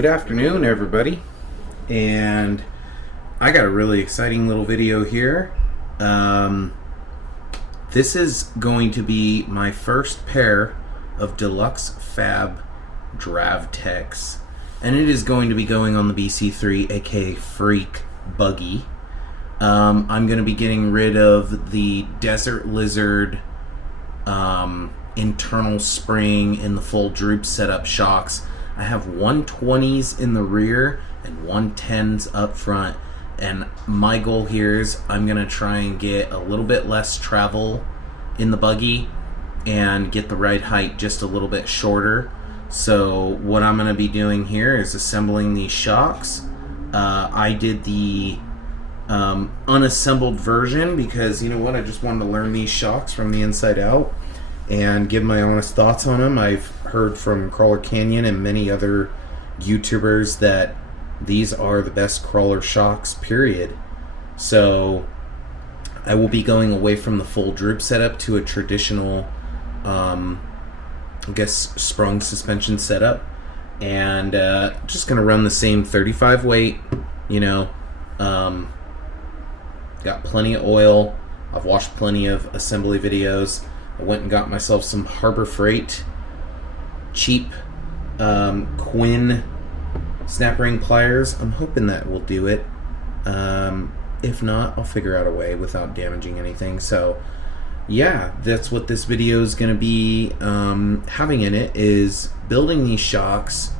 Good afternoon, everybody, and I got a really exciting little video here. This is going to be my first pair of DLUX Fab Dravtechs, and it is going to be going on the BC3, aka Freak buggy. I'm going to be getting rid of the Desert Lizard internal spring and the full droop setup shocks. I have 120s in the rear and 110s up front, and my goal here is I'm gonna try and get a little bit less travel in the buggy and get the ride height just a little bit shorter. So what I'm gonna be doing here is assembling these shocks. I did the unassembled version because, you know what, I just wanted to learn these shocks from the inside out and give my honest thoughts on them. I've heard from Crawler Canyon and many other YouTubers that these are the best crawler shocks, period. So I will be going away from the full droop setup to a traditional, I guess, sprung suspension setup, and just gonna run the same 35 weight, you know. Got plenty of oil. I've watched plenty of assembly videos. I went and got myself some Harbor Freight cheap Quinn snap ring pliers. I'm hoping that will do it. If not, I'll figure out a way without damaging anything. So yeah, that's what this video is going to be having in it, is building these shocks,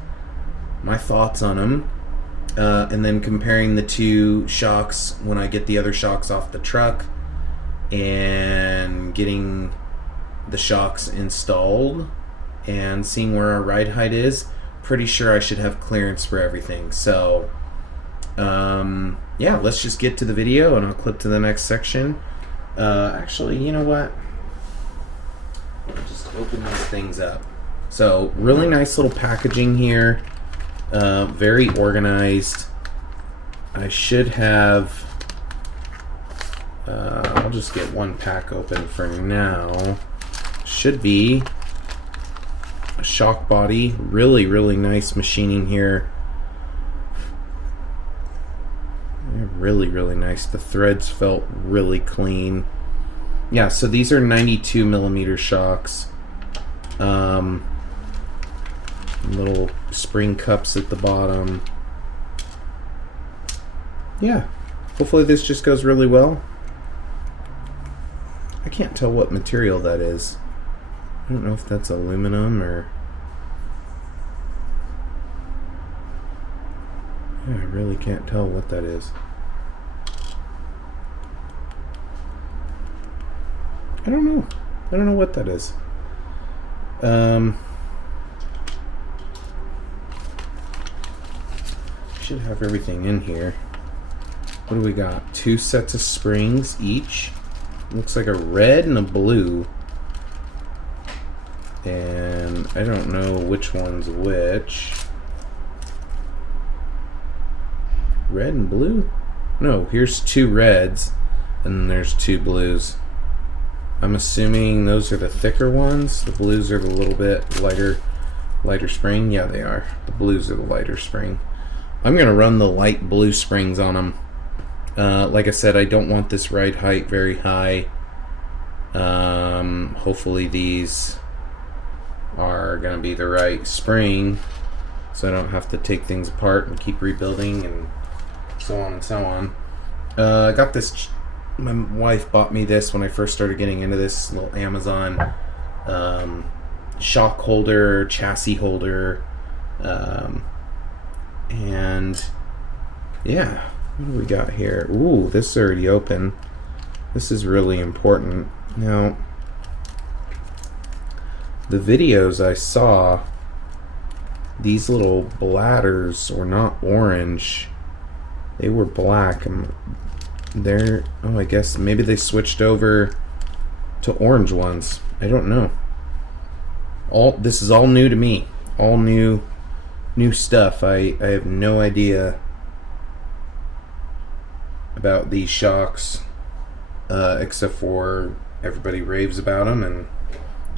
my thoughts on them, and then comparing the two shocks when I get the other shocks off the truck and getting the shocks installed and seeing where our ride height is. Pretty sure I should have clearance for everything. So yeah, let's just get to the video and I'll clip to the next section. Actually, you know what, I'll just open these things up. So really nice little packaging here, very organized. I should have I'll just get one pack open for now. Should be a shock body. Really nice machining here. Really nice. The threads felt really clean. Yeah, so these are 92 millimeter shocks. Little spring cups at the bottom. Yeah, hopefully this just goes really well. I can't tell what material that is. I don't know if that's aluminum or... yeah, I really can't tell what that is. I don't know. I don't know what that is. Should have everything in here. What do we got? 2 sets of springs each. Looks like a red and a blue. And I don't know which one's which. Red and blue? No, here's 2 reds and then there's 2 blues. I'm assuming those are the thicker ones. The blues are the little bit lighter spring. Yeah, they are. The blues are the lighter spring. I'm gonna run the light blue springs on them. Like I said, I don't want this ride height very high. Hopefully these are going to be the right spring, so I don't have to take things apart and keep rebuilding and so on and so on. I got this, my wife bought me this when I first started getting into this, little Amazon shock holder, chassis holder, and yeah, what do we got here? Ooh, this is already open. This is really important. Now, the videos I saw, these little bladders were not orange. They were black. They're, oh, I guess maybe they switched over to orange ones. I don't know. This is all new to me. All new stuff. I have no idea about these shocks, except for everybody raves about them, and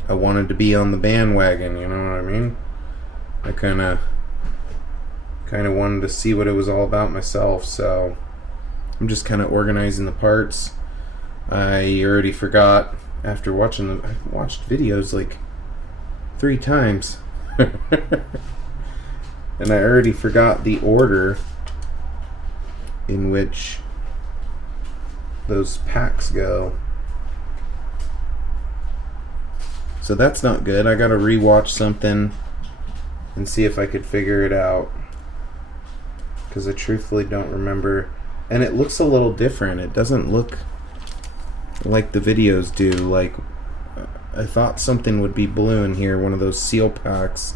I wanted to be on the bandwagon, you know what I mean? I kind of kind of wanted to see what it was all about myself, so I'm just kind of organizing the parts. I already forgot after watching them. I watched videos like 3 times. And I already forgot the order in which those packs go. So that's not good. I gotta rewatch something and see if I could figure it out, because I truthfully don't remember. And it looks a little different. It doesn't look like the videos do. Like, I thought something would be blue in here, one of those seal packs.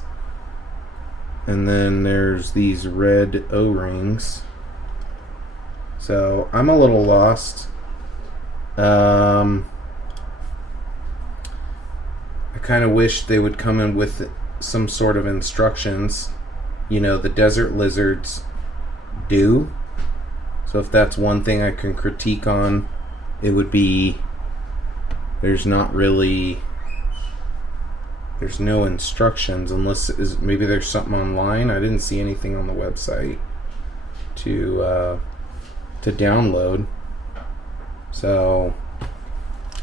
And then there's these red O-rings. So I'm a little lost. I kind of wish they would come in with some sort of instructions. You know, the desert lizards do. So if that's one thing I can critique on, it would be there's no instructions, unless maybe there's something online. I didn't see anything on the website to download, so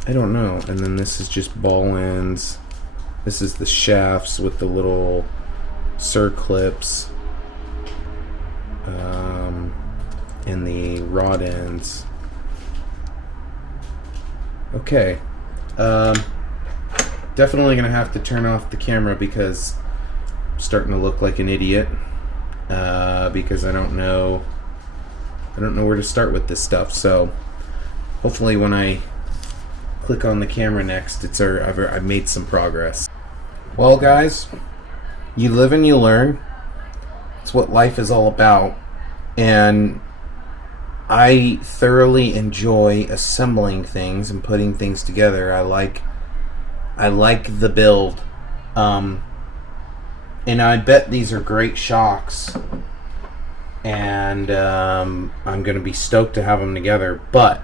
I don't know. And then this is just ball ends. This is the shafts with the little circlips, and the rod ends. Okay. Definitely gonna have to turn off the camera because I'm starting to look like an idiot. Because I don't know where to start with this stuff. So hopefully when I click on the camera next, I've made some progress. Well, guys, you live and you learn. It's what life is all about, and I thoroughly enjoy assembling things and putting things together. I like the build, and I bet these are great shocks, and I'm gonna be stoked to have them together. But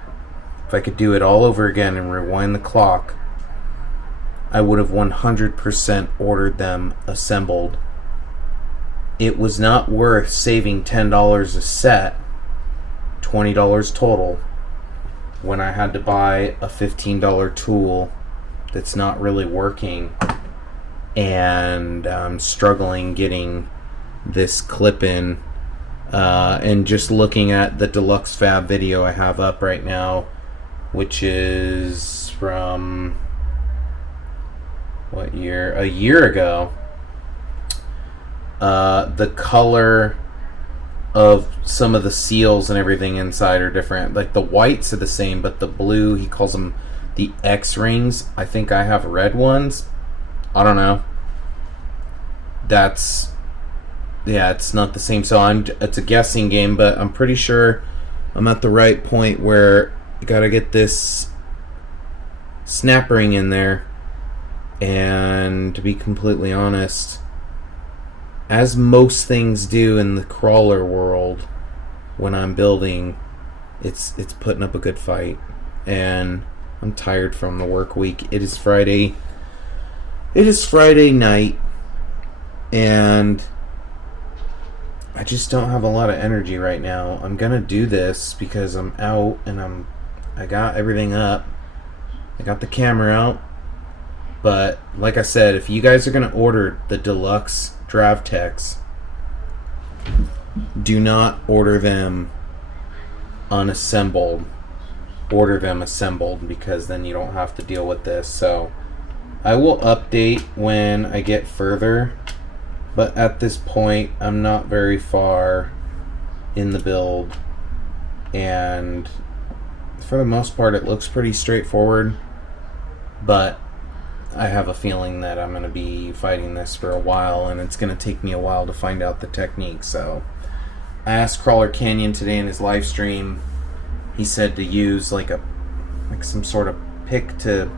if I could do it all over again and rewind the clock, I would have 100% ordered them assembled. It was not worth saving $10 a set, $20 total, when I had to buy a $15 tool that's not really working, and I'm struggling getting this clip in. And just looking at the DLUX Fab video I have up right now, which is from what year? A year ago. The color of some of the seals and everything inside are different. Like the whites are the same, but the blue, he calls them the X rings. I think I have red ones. I don't know. It's not the same. So it's a guessing game, but I'm pretty sure I'm at the right point where you gotta get this snap ring in there. And to be completely honest, as most things do in the crawler world, when I'm building, it's putting up a good fight. And I'm tired from the work week. It is Friday night, and I just don't have a lot of energy right now. I'm gonna do this because I'm out and I got everything up. I got the camera out. But like I said, if you guys are gonna order the DLUX Dravtechs, do not order them unassembled. Order them assembled, because then you don't have to deal with this. So I will update when I get further, but at this point I'm not very far in the build, and for the most part it looks pretty straightforward, but I have a feeling that I'm going to be fighting this for a while, and it's going to take me a while to find out the technique. So I asked Crawler Canyon today in his live stream. He said to use like some sort of pick to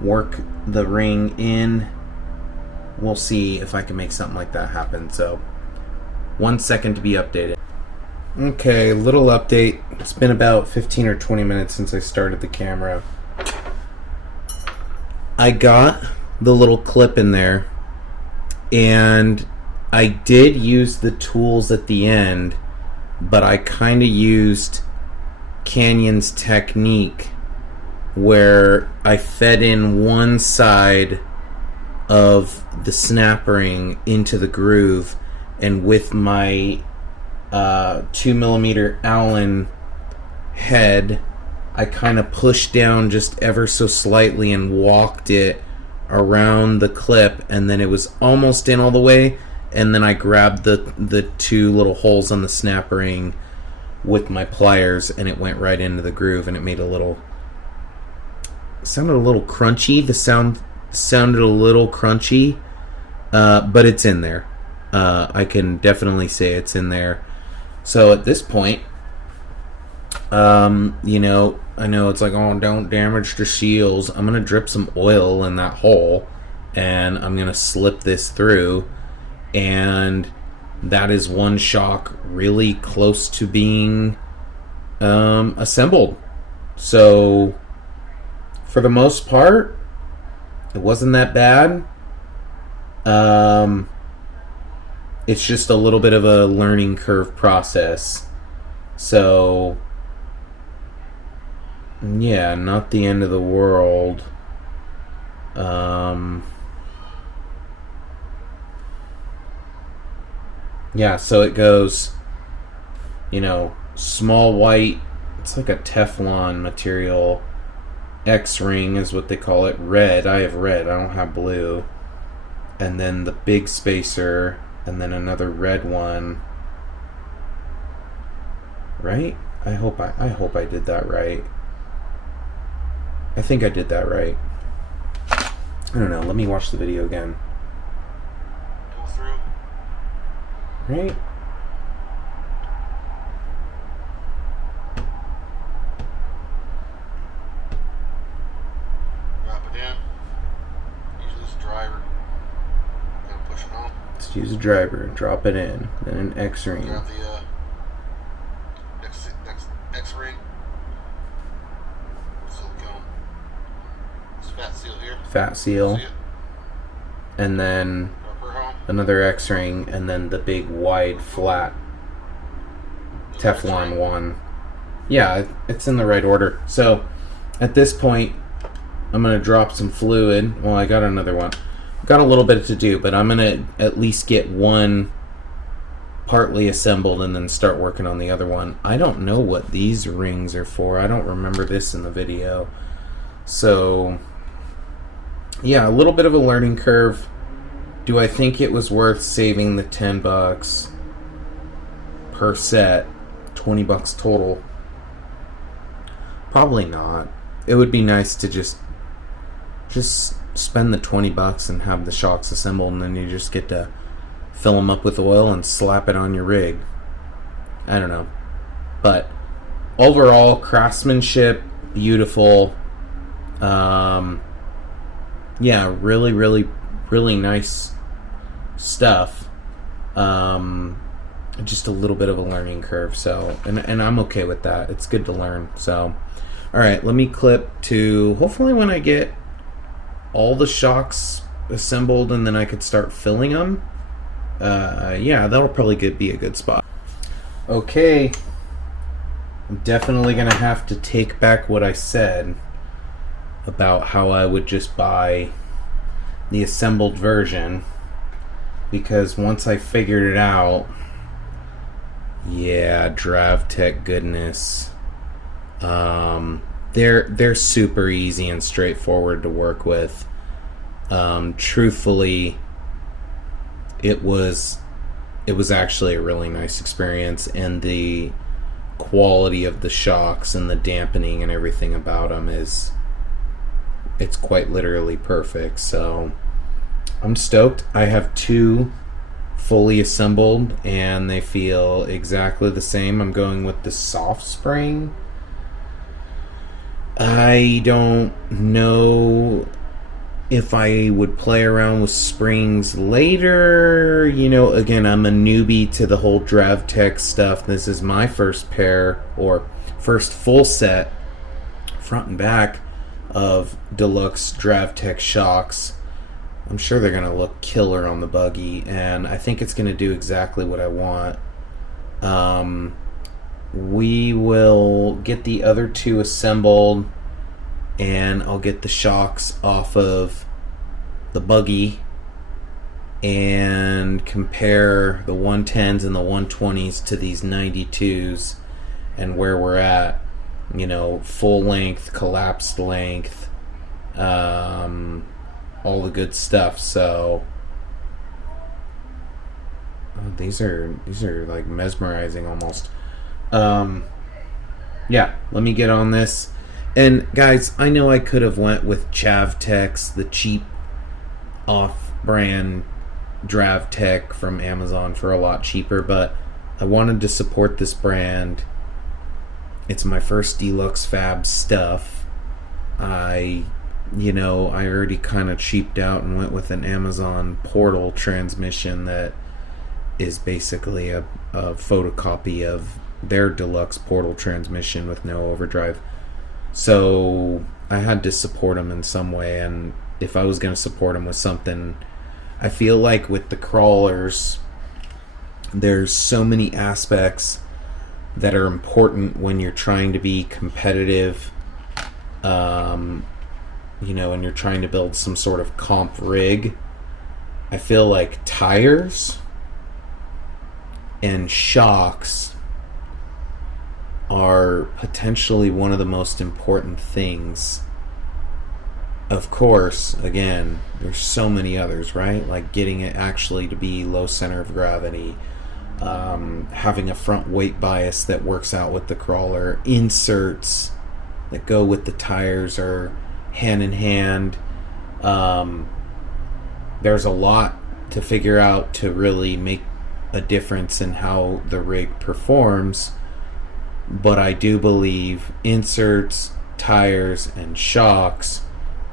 work the ring in. We'll see if I can make something like that happen. So 1 second to be updated. Okay, little update. It's been about 15 or 20 minutes since I started the camera. I got the little clip in there, and I did use the tools at the end, but I kind of used Canyon's technique where I fed in one side of the snap ring into the groove, and with my 2mm Allen head, I kind of pushed down just ever so slightly and walked it around the clip, and then it was almost in all the way, and then I grabbed the two little holes on the snap ring with my pliers, and it went right into the groove, and it made sounded a little crunchy. The sound sounded a little crunchy, but it's in there. I can definitely say it's in there. So at this point, you know, I know it's like, oh, don't damage the seals. I'm going to drip some oil in that hole, and I'm going to slip this through, and that is one shock really close to being assembled. So for the most part, it wasn't that bad. It's just a little bit of a learning curve process. So yeah, not the end of the world. Yeah, so it goes, you know, small white, it's like a Teflon material. X-ring is what they call it. Red, I have red, I don't have blue. And then the big spacer, and then another red one. Right? I hope I did that right. I think I did that right. I don't know, let me watch the video again. Go through. Right? Drop it in. Use this driver. Gotta push it home. Let's use a driver, drop it in, then an X-ring. Grab the X-ring. Silicone. This fat seal here. Fat seal. See it? And then Drop her home. another X-ring, and then the big wide flat Teflon one. Yeah, it's in the right order. So at this point, I'm going to drop some fluid. Well, I got another one. Got a little bit to do, but I'm going to at least get one partly assembled and then start working on the other one. I don't know what these rings are for. I don't remember this in the video. So yeah, a little bit of a learning curve. Do I think it was worth saving the $10 per set, $20 total? Probably not. It would be nice to just spend the $20 and have the shocks assembled, and then you just get to fill them up with oil and slap it on your rig. I don't know. But overall, craftsmanship, beautiful. Yeah, really, really, really nice stuff. Just a little bit of a learning curve. So, and I'm okay with that. It's good to learn. So, all right, let me clip to hopefully when I get all the shocks assembled and then I could start filling them. Yeah, that'll probably be a good spot. Okay, I'm definitely gonna have to take back what I said about how I would just buy the assembled version, because once I figured it out, yeah, Dravtech goodness. They're super easy and straightforward to work with. Truthfully, it was actually a really nice experience, and the quality of the shocks and the dampening and everything about them it's quite literally perfect. So I'm stoked. I have two fully assembled and they feel exactly the same. I'm going with the soft spring. I don't know if I would play around with springs later. You know, again, I'm a newbie to the whole Dravtech stuff. This is my first pair, or first full set, front and back, of DLUX Dravtech shocks. I'm sure they're going to look killer on the buggy, and I think it's going to do exactly what I want. We will get the other two assembled, and I'll get the shocks off of the buggy and compare the 110s and the 120s to these 92s and where we're at, you know, full length, collapsed length, all the good stuff. So these are like mesmerizing almost. Yeah, let me get on this. And guys, I know I could have went with Dravtech's, the cheap off-brand Dravtech from Amazon for a lot cheaper, but I wanted to support this brand. It's my first DLUX Fab stuff. I already kind of cheaped out and went with an Amazon Portal transmission that is basically a photocopy of their deluxe Portal transmission with no overdrive. So I had to support them in some way, and if I was going to support them with something, I feel like with the crawlers, there's so many aspects that are important when you're trying to be competitive, and you're trying to build some sort of comp rig. I feel like tires and shocks are potentially one of the most important things. Of course, again, there's so many others, right? Like getting it actually to be low center of gravity, having a front weight bias that works out with the crawler, inserts that go with the tires are hand in hand. There's a lot to figure out to really make a difference in how the rig performs, but I do believe inserts, tires, and shocks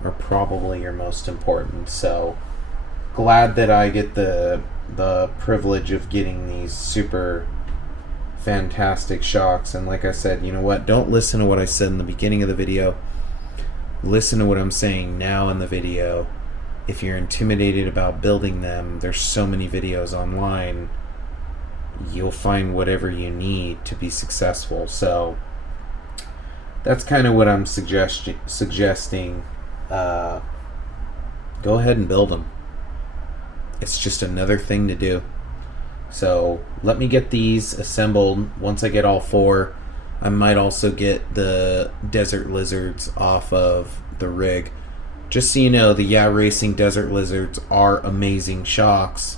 are probably your most important. So glad that I get the privilege of getting these super fantastic shocks. And like I said, you know what, don't listen to what I said in the beginning of the video, listen to what I'm saying now in the video. If you're intimidated about building them, there's so many videos online, you'll find whatever you need to be successful. So that's kind of what I'm suggesting. Go ahead and build them. It's just another thing to do. So let me get these assembled. Once I get all four, I might also get the Desert Lizards off of the rig. Just so you know, the Yeah Racing Desert Lizards are amazing shocks.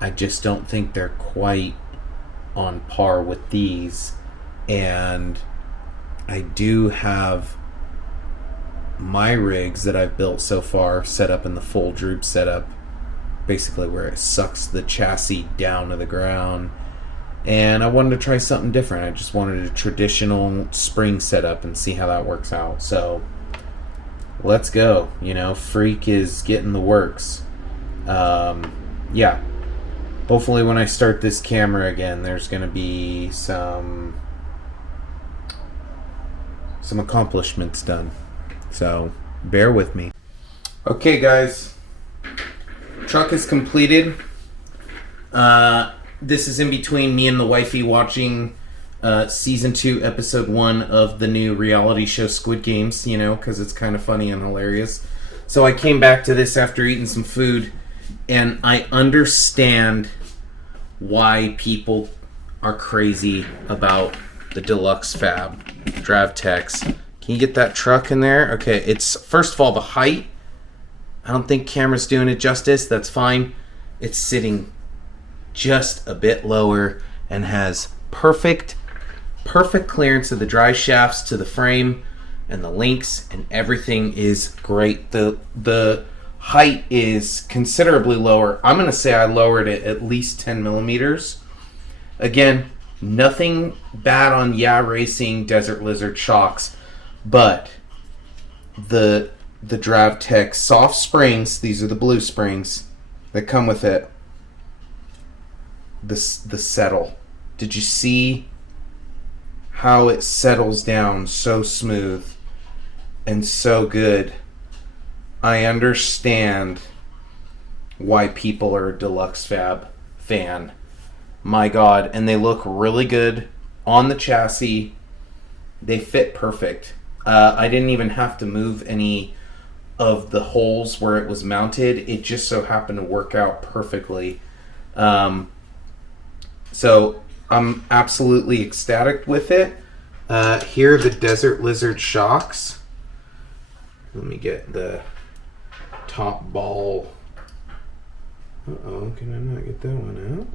I just don't think they're quite on par with these. And I do have my rigs that I've built so far set up in the full droop setup, basically where it sucks the chassis down to the ground. And I wanted to try something different. I just wanted a traditional spring setup and see how that works out. So let's go. Freak is getting the works. Yeah. Hopefully when I start this camera again, there's going to be some accomplishments done. So bear with me. Okay, guys. Truck is completed. This is in between me and the wifey watching season 2, episode 1 of the new reality show Squid Games, because it's kind of funny and hilarious. So I came back to this after eating some food, and I understand why people are crazy about the DLUX Fab Dravtechs. Can you get that truck in there? Okay, it's, first of all, the height. I don't think camera's doing it justice. That's fine. It's sitting just a bit lower and has perfect clearance of the drive shafts to the frame, and the links and everything is great. The height is considerably lower. I'm going to say I lowered it at least 10 millimeters. Again, nothing bad on Yeah Racing Desert Lizard shocks, but the Dravtech soft springs, these are the blue springs that come with it, the settle. Did you see how it settles down so smooth and so good? I understand why people are a Dluxfab fan. My God, and they look really good on the chassis. They fit perfect. I didn't even have to move any of the holes where it was mounted. It just so happened to work out perfectly. So I'm absolutely ecstatic with it. Here are the Desert Lizard shocks. Let me get the top ball. Uh-oh, can I not get that one out?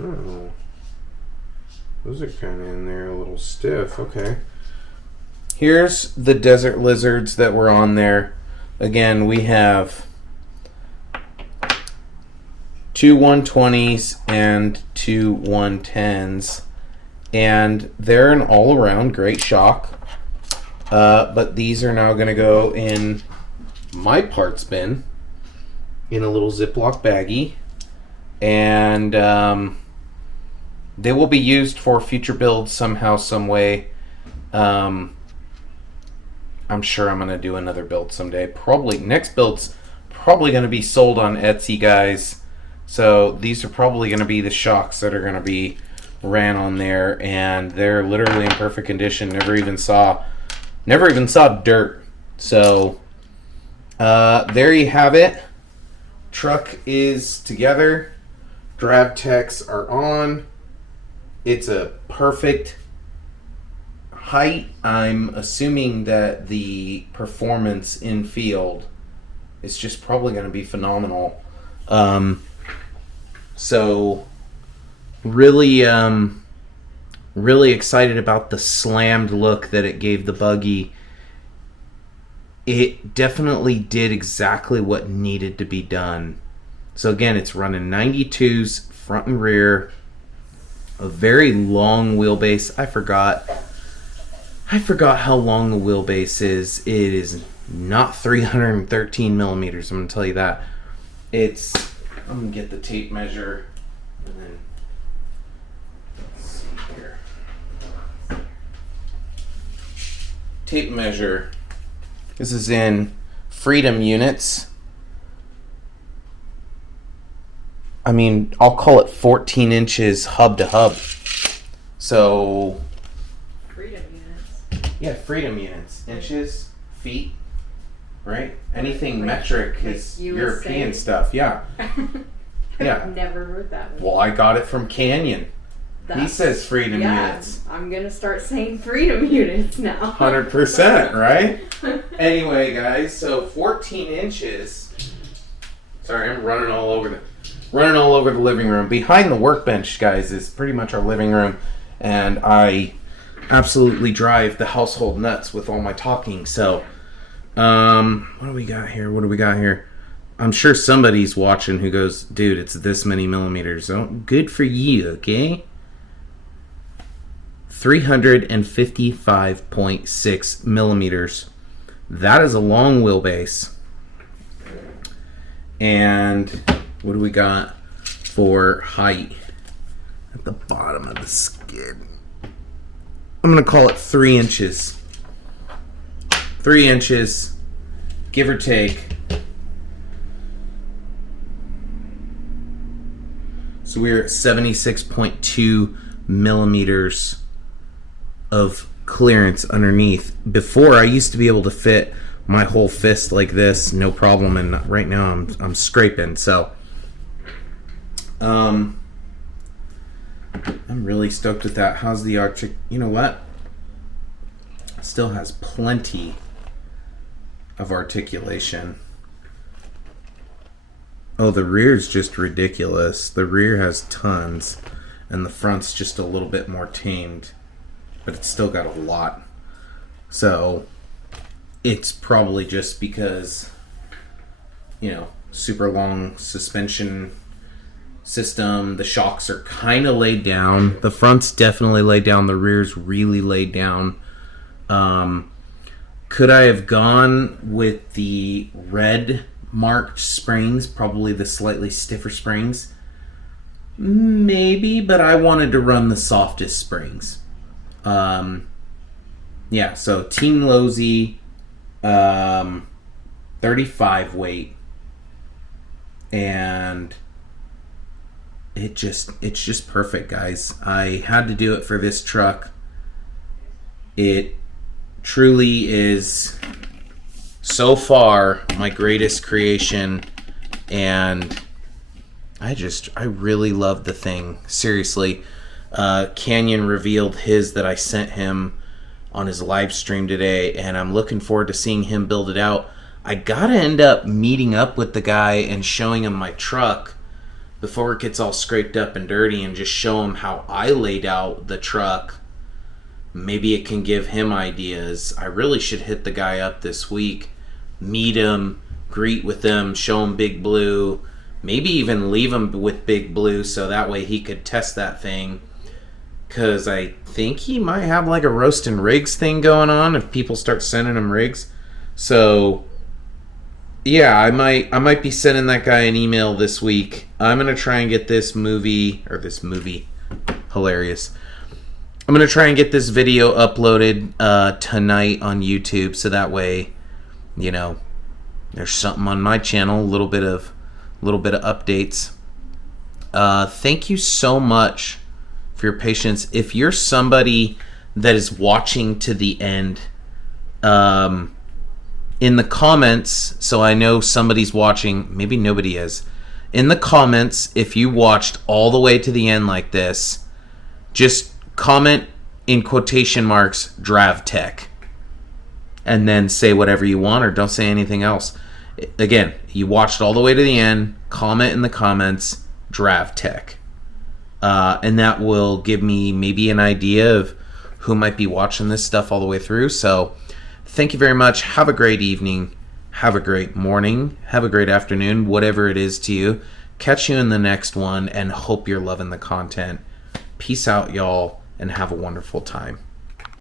Oh. Those are kind of in there a little stiff. Okay. Here's the Desert Lizards that were on there. Again, we have two 120s and two 110s. And they're an all-around great shock. But these are now going to go in my parts bin in a little Ziploc baggie. And they will be used for future builds somehow, some way. I'm sure I'm going to do another build someday. Probably next build's probably going to be sold on Etsy, guys. So these are probably going to be the shocks that are going to be ran on there, and they're literally in perfect condition. Never even saw dirt. So there you have it. Truck is together. Dravtechs are on. It's a perfect height. I'm assuming that the performance in field is just probably going to be phenomenal. So really excited about the slammed look that it gave the buggy. It definitely did exactly what needed to be done. So again, it's running 92s front and rear, a very long wheelbase. I forgot how long the wheelbase is. It is not 313 millimeters. I'm going to tell you that. I'm going to get the tape measure. And then, let's see here. Tape measure. This is in Freedom units. I mean, I'll call it 14 inches hub to hub. So... Yeah, Freedom units. Inches, feet, right? Anything metric is European stuff. Yeah. Yeah. Never heard that one. Well, I got it from Canyon. He says Freedom units. I'm going to start saying Freedom units now. 100%, right? Anyway, guys, so 14 inches. Sorry, I'm running all over the living room. Behind the workbench, guys, is pretty much our living room, and I absolutely drive the household nuts with all my talking. So, what do we got here? I'm sure somebody's watching who goes, dude, it's this many millimeters. Oh, good for you, okay? 355.6 millimeters. That is a long wheelbase. And what do we got for height? At the bottom of the skid. I'm going to call it 3 inches. 3 inches, give or take. So we're at 76.2 millimeters of clearance underneath. Before, I used to be able to fit my whole fist like this, no problem, and right now I'm scraping. So I'm really stoked with that. How's the arctic? You know what? Still has plenty of articulation. Oh, the rear's just ridiculous. The rear has tons, and the front's just a little bit more tamed, but it's still got a lot. So it's probably just because, super long suspension system. The shocks are kind of laid down. The front's definitely laid down. The rear's really laid down. Could I have gone with the red marked springs, probably the slightly stiffer springs? Maybe, but I wanted to run the softest springs. So Team Lozy, 35 weight. and it's just perfect, guys. I had to do it for this truck. It truly is so far my greatest creation, and I really love the thing. Seriously, Canyon revealed his that I sent him on his live stream today, and I'm looking forward to seeing him build it out. I gotta end up meeting up with the guy and showing him my truck before it gets all scraped up and dirty, and just show him how I laid out the truck. Maybe it can give him ideas. I really should hit the guy up this week, meet him, greet with him, show him Big Blue, maybe even leave him with Big Blue so that way he could test that thing. Because I think he might have like a roasting rigs thing going on if people start sending him rigs. So yeah, I might be sending that guy an email this week. I'm gonna try and get this movie, hilarious. I'm gonna try and get this video uploaded tonight on YouTube, so that way, there's something on my channel, a little bit of updates. Thank you so much for your patience. If you're somebody that is watching to the end, in the comments, so I know somebody's watching, maybe nobody is. In the comments, if you watched all the way to the end like this, just comment in quotation marks Dravtech, and then say whatever you want, or don't say anything else. Again, you watched all the way to the end, comment in the comments Dravtech, and that will give me maybe an idea of who might be watching this stuff all the way through. So thank you very much. Have a great evening. Have a great morning. Have a great afternoon, whatever it is to you. Catch you in the next one, and hope you're loving the content. Peace out, y'all, and have a wonderful time.